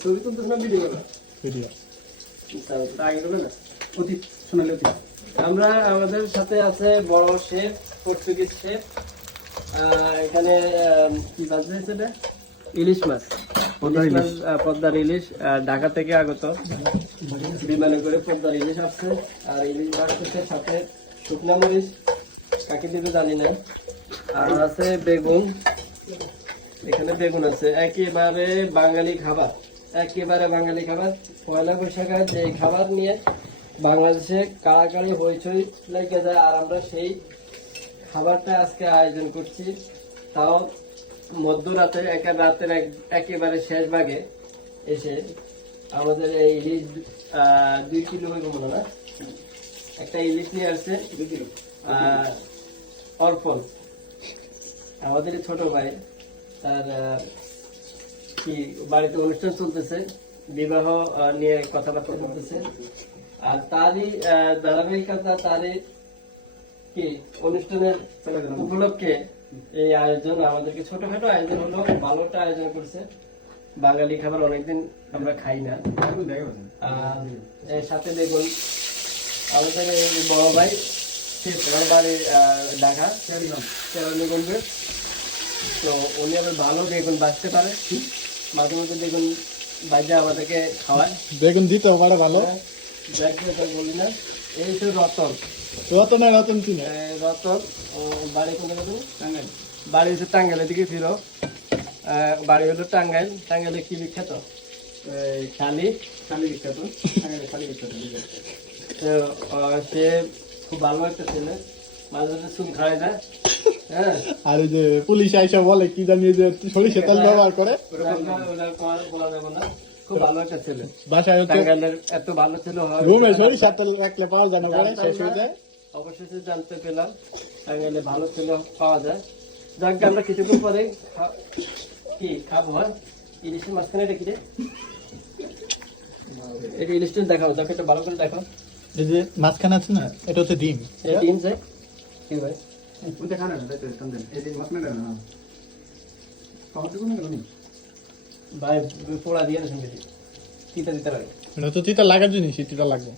ছবি তুলতেছ না ভিডিও করা? ভিডিও আগে করবে না? অতীত সোনালী অতীত। আমরা আমাদের সাথে আছে বড় শেফ, পর্তুগিজ শেফ। এখানে কি মাছ দিয়েছে এটা? ইলিশ মাছ। পদ্মার ইলিশ ইলিশ। মাছ, পদ্মার ইলিশ ঢাকা থেকে আগত, বিমানে করে পদ্মার ইলিশ আসছে। আর ইলিশ মাছের সাথে শুকনা মরিচ, কাকে দিতে জানি না। আর আছে বেগুন, এখানে বেগুন আছে। একেবারে বাঙালি খাবার, একেবারে বাঙালি খাবার। পয়লা বৈশাখের যে খাবার নিয়ে বাংলাদেশে কাড়াকাড়ি হইচই লেগে যায়, আর আমরা সেই খাবারটা আজকে আয়োজন করছি। তাও মধ্যরাতে, রাতের একেবারে শেষ ভাগে এসে আমাদের এই ইলিশ 2 কিলো হইব মনে না, একটা ইলিশ নিয়ে আসছে 2 কিলো। অর্পণ আমাদের ছোট ভাই, তার কি বাড়িতে অনুষ্ঠান চলতেছে, বিবাহ নিয়ে কথাবার্তা চলতেছে। আর তারই ধারাবাহিকতা, তারই কি অনুষ্ঠানের উপলক্ষে এই আয়োজন, আমাদেরকে ছোটখাটো আয়োজন হলো, ভালোটা আয়োজন করছে। বাঙালি খাবার অনেকদিন আমরা খাই না। আর এর সাথে দেখুন আমাদের এই বড় ভাই, আমার বাড়ি ঢাকা কেরানীগঞ্জে, তো উনি আবার ভালো বেগুন বাঁচতে পারে। মাঝে মধ্যে বেগুন বাজে আমাদেরকে খাওয়ায়। বেগুন দিতেও পারে ভালো। বলি না, এই তো রতন। রতন চিনে। রতন বাড়ি কোথায়? টাঙ্গাইল। বাড়ি হচ্ছে টাঙ্গাইলের দিকে ছিল। বাড়ি হলো টাঙ্গাইল। টাঙ্গাইলে কি বিখ্যাত? শালি বিখ্যাত। শালি বিখ্যাত। তো সে খুব ভালো একটা ছেলে, মাঝে মাঝে চুন খাওয়াই যায়। হ্যাঁ, আর ওই যে পুলিশ আইসা বলে কি জানি যে সরিষা তেল ব্যবহার করে। বলা যাবে না, খুব ভালো একটা ছেলে। বাসায় হচ্ছে টাঙ্গাইলের এত ভালো ছিল, রুমে সরিষা তেল রাখলে পাওয়া যায় না, পরে শেষ হয়ে যায়। অবশেষে জানতে পেলাম টাঙ্গাইলে ভালো ছিল, পাওয়া যায়। যাক, আমরা কিছুক্ষণ পরে কি খাবো। হয় ইলিশের মাঝখানে রেখে দে, এটা ইলিশটা দেখাও, যাকে এটা ভালো করে দেখাও। এই যে মাঝখানে আছে না, এটা হচ্ছে ডিম। ডিম চাই কি ভাই? ভাই পোড়া দিয়ে না, শুনতে তিতা দিতে লাগে। এটা তো তিতা লাগার জিনিস, তিতা লাগবে।